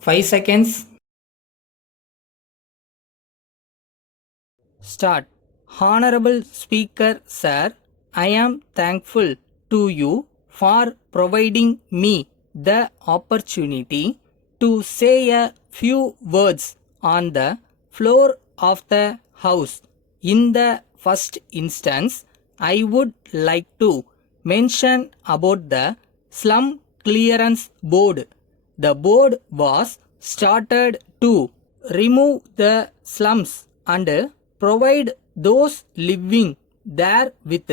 5 seconds. Start. Honorable Speaker, Sir, I am thankful to you for providing me the opportunity to say a few words on the floor of the House. In the first instance, I would like to mention about the Slum Clearance Board. The board was started to remove the slums and provide those living there with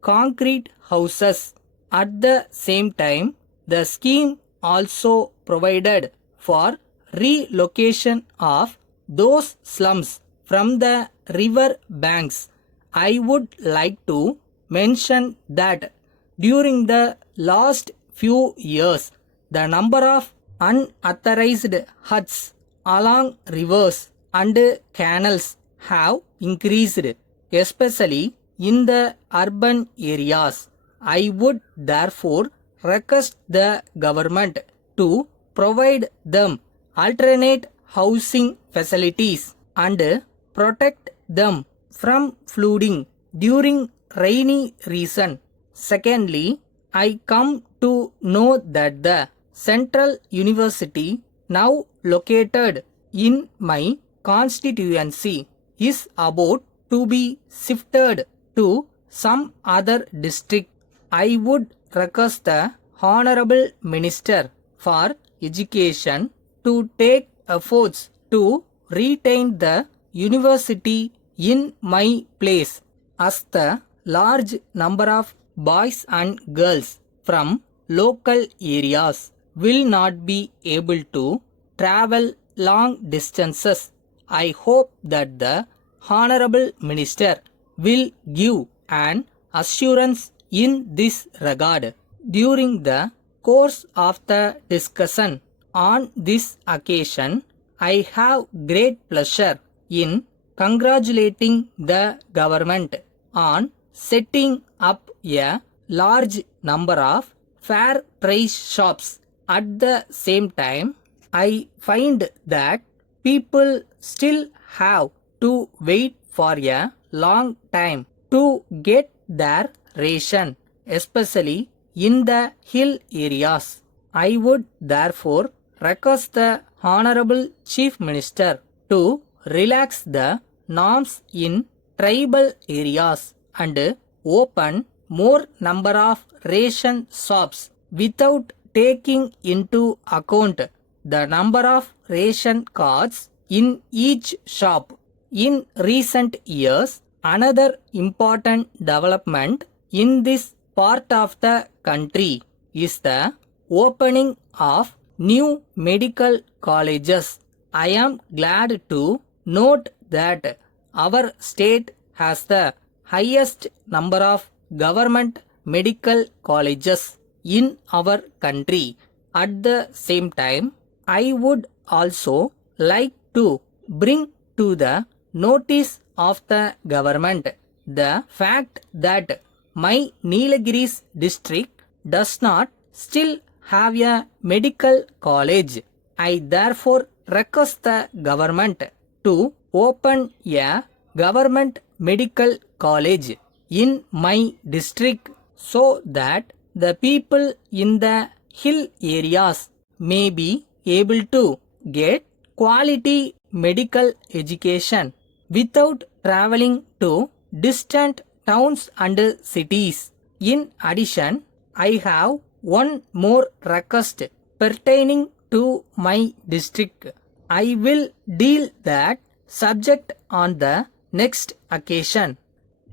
concrete houses. At the same time, the scheme also provided for relocation of those slums from the river banks. I would like to mention that during the last few years, the number of unauthorized huts along rivers and canals have increased, especially in the urban areas. I would therefore request the government to provide them alternate housing facilities and protect them from flooding during rainy season. Secondly, I come to know that the Central University, now located in my constituency, is about to be shifted to some other district. I would request the Honorable Minister for Education to take efforts to retain the university in my place, as the large number of boys and girls from local areas will not be able to travel long distances. I hope that the Honorable Minister will give an assurance in this regard. During the course of the discussion on this occasion, I have great pleasure in congratulating the government on setting up a large number of fair price shops. At the same time, I find that people still have to wait for a long time to get their ration, especially in the hill areas. I would therefore request the Honorable Chief Minister to relax the norms in tribal areas and open more number of ration shops without taking into account the number of ration cards in each shop. In recent years, another important development in this part of the country is the opening of new medical colleges. I am glad to note that our state has the highest number of government medical colleges in our country. At the same time, I would also like to bring to the notice of the government the fact that my Nilgiris district does not still have a medical college. I therefore request the government to open a government medical college in my district so that the people in the hill areas may be able to get quality medical education without traveling to distant towns and cities. In addition, I have one more request pertaining to my district. I will deal that subject on the next occasion.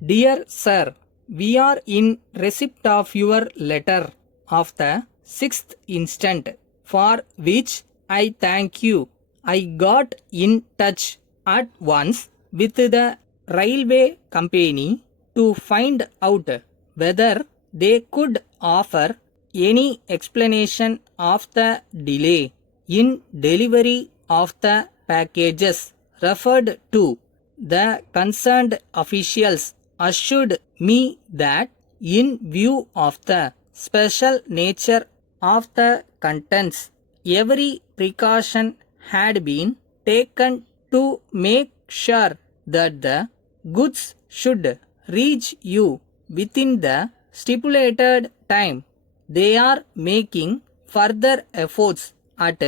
Dear Sir, we are in receipt of your letter of the 6th instant, for which I thank you. I got in touch at once with the railway company to find out whether they could offer any explanation of the delay in delivery of the packages referred to. The concerned officials assured me that in view of the special nature of the contents, every precaution had been taken to make sure that the goods should reach you within the stipulated time. They are making further efforts at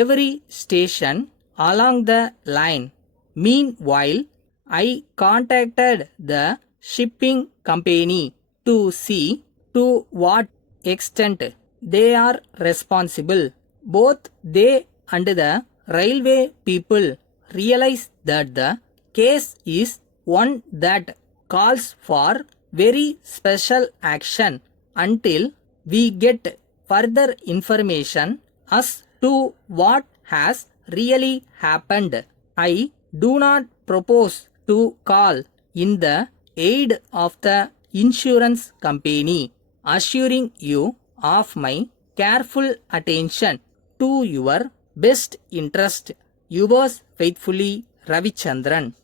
every station along the line. Meanwhile, I contacted the shipping company to see to what extent they are responsible. Both they and the railway people realize that the case is one that calls for very special action until we get further information as to what has really happened. I do not propose to call in the aid of the insurance company, assuring you of my careful attention to your best interest. Yours faithfully, Ravichandran.